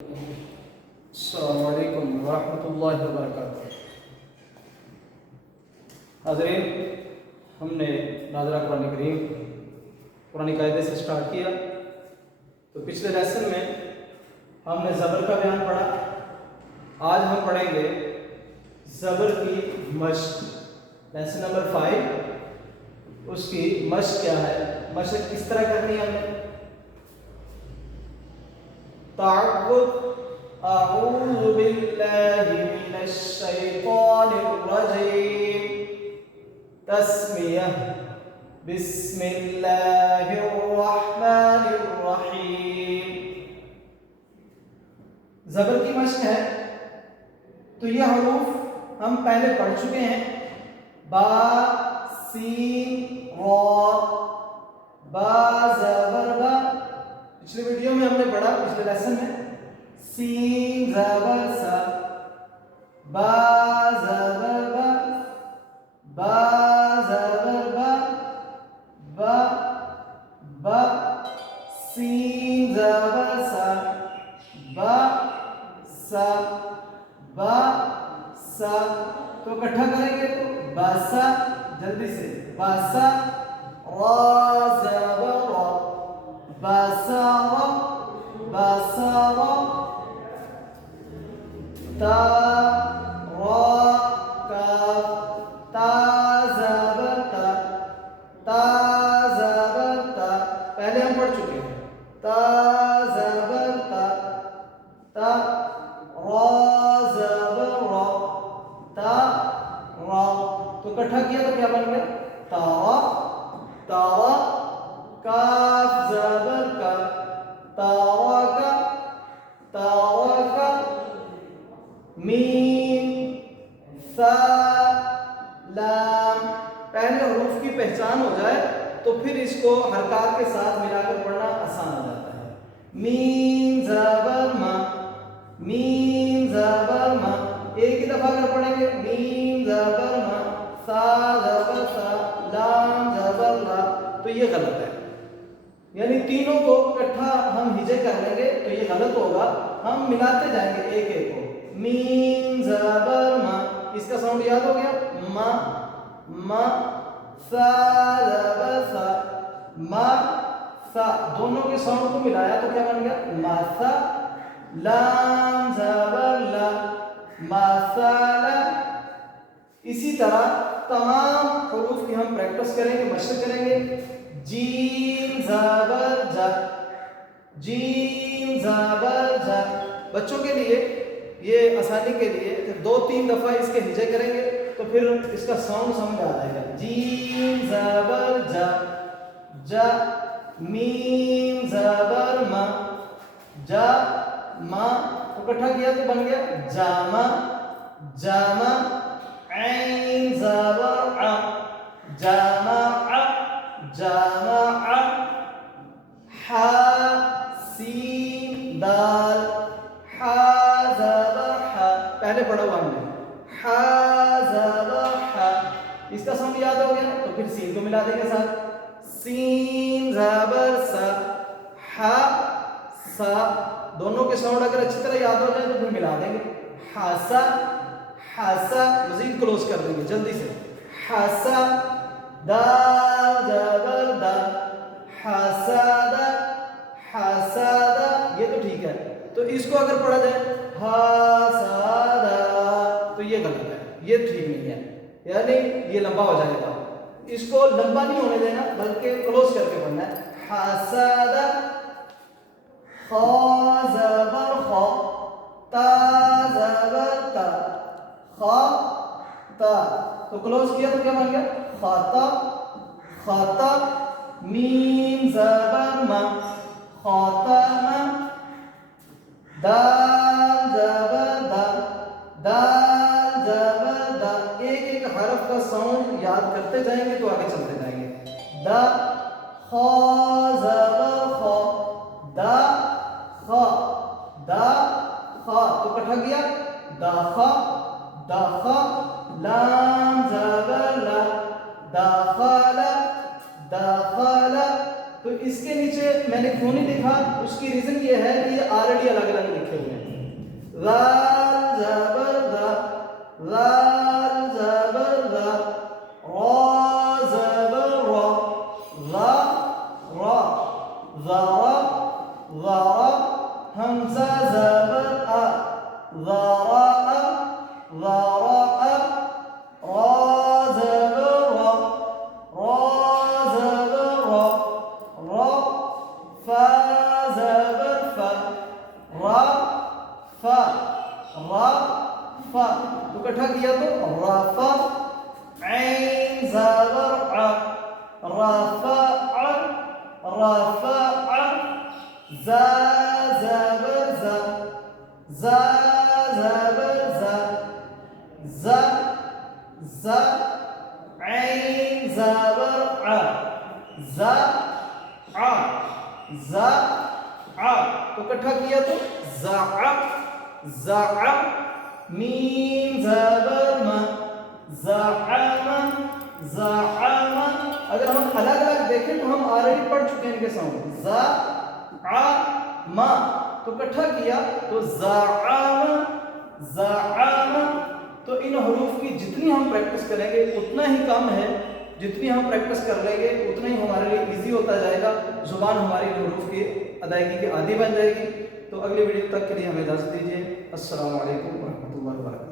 अस्सलाम वालेकुम वरहमतुल्लाहि वबरकातुहू। हाज़रीन, हमने नाज़रा कुरान करीम पुरानी कायदे से स्टार्ट किया। तो पिछले लेसन में हमने ज़बर का बयान पढ़ा। आज हम पढ़ेंगे ज़बर की मश्क। लेसन नंबर 5, उसकी मश्क क्या है, मश्क किस तरह करनी है हमें। ताअव्वुज़ अऊज़ु बिल्लाहि मिनश शैतानिर रजीम। तस्मियह बिस्मिल्लाहिर रहमानिर रहीम। ज़बर की मश्क है। तो ये हरूफ हम पहले पढ़ चुके हैं। बा सीन रा, बा ज़बर बा। पिछले वीडियो में हमने पढ़ा, पिछले लेसन में सीन ज़बर सा, बा ज़बर बा, बा ज़बर बा, बा बा सीन ज़बर सा, बा सा, बा सा। तो इकट्ठा करेंगे तो बासा, जल्दी से बासा, रा ज़बर रा, बासारा, बासारा, ता रा काफ, ता ज़बर ता, ता ज़बर ता। पहले हम पढ़ चुके हैं। ता ज़बर ता, ता रा ज़बर रा, ता रा। तो इकट्ठा किया तो क्या बन गया, तारा, तारा, काफ ज़बर का, तारका, तारका, मीम सा लाम। पहले हरूफ की पहचान हो जाए तो फिर इसको हरकत के साथ मिलाकर पढ़ना आसान हो जाता है। मीम ज़बर मा, मीम ज़बर मा। एक ही दफा अगर पढ़ेंगे मीम ज़बर मा, सा ज़बर सा, लाम ज़बर ला, तो ये गलत है। यानी तीनों को इकट्ठा हम हिजे कर लेंगे तो ये गलत होगा। हम मिलाते जाएंगे एक एक को। मीम ज़बर मा, इसका साउंड याद हो गया, मा मा। सा ज़बर सा, मा सा। दोनों के साउंड को मिलाया तो क्या बन गया, मासा। लाम ज़बर ला, मासाला। इसी तरह तमाम हुरूफ की हम प्रैक्टिस करेंगे, मशक करेंगे। जीम ज़बर जा, जीम ज़बर जा। बच्चों के लिए ये आसानी के लिए 2-3 दफ़ा इसके हिजे करेंगे तो फिर इसका साउंड समझ आ जाएगा। जीम ज़बर जा, जा। मीम ज़बर मा, जा मा। तो इकट्ठा किया तो बन गया जामा, जामा। ऐन ज़बर आ, जामा आ, जामा आ। हा सीन दाल, हा ज़बर हा। पहले पढ़ा हुआ हमने, हा ज़बर हा। इसका साउंड याद हो गया तो फिर सीन को मिला देंगे साथ। सीन ज़बर सा, हा सा। दोनों के साउंड अगर अच्छी तरह याद हो जाए तो फिर मिला देंगे। हासा, हासा। मजीद क्लोज कर देंगे जल्दी से। हासा, दाल ज़बर दा, हासादा, हासादा। ये तो ठीक है। तो इसको अगर पढ़ा जाए हासादा तो ये गलत है, ये ठीक नहीं है। यानी ये लंबा हो जाएगा। इसको लंबा नहीं होने देना बल्कि क्लोज करके पढ़ना है। हासादा, खा ज़बर खा, ता ज़बर ता, खा ता। तो क्लोज किया तो क्या बन गया, खाता, खाता। मीम ज़बर मा, खातामा। दाल ज़बर दा, दाल ज़बर दा। एक एक हरफ का साउंड याद करते जाएंगे तो आगे चलते जाएंगे। दा, खा ज़बर खा, दा खा, दा खा। तो इकट्ठा किया दाखा, दाखा। लाम ज़बर ला, दाखला, दाखला। تو اس کے نیچے میں نے کیوں نہیں لکھا، اس کی ریزن یہ ہے کہ یہ آلریڈی الگ الگ لکھے ہوئے ہیں. ذال زبر ذا، ذال زبر ذا، را زبر را، ذا را، ذرا ذرا، حمزہ زبر آ، ذرا ذرا، را زبر را، را زبر را، را، فا زبر فا، را فا، را فا. تو اکٹھا کیا تو رافا، عین زبر ع، رفع رفع، زا زبر زا، زا زبر زا، زا زا، عین زبر ع، زا ع، زا ع. تو اکٹھا کیا تو زع زع، میم زبر ما، زعم زعم. اگر ہم الگ الگ دیکھیں تو ہم آلریڈی پڑھ چکے ہیں ان کے ساؤنڈ، زعم. تو اکٹھا کیا تو زعم زعم. تو ان حروف کی جتنی ہم پریکٹس کریں گے اتنا ہی کم ہے، جتنی ہم پریکٹس کر لیں گے اتنا ہی ہمارے لیے ایزی ہوتا جائے گا، زبان ہماری حروف کی ادائیگی کی عادی بن جائے گی. تو اگلی ویڈیو تک کے لیے ہمیں اجازت دیجیے. السلام علیکم ورحمۃ اللہ وبرکاتہ.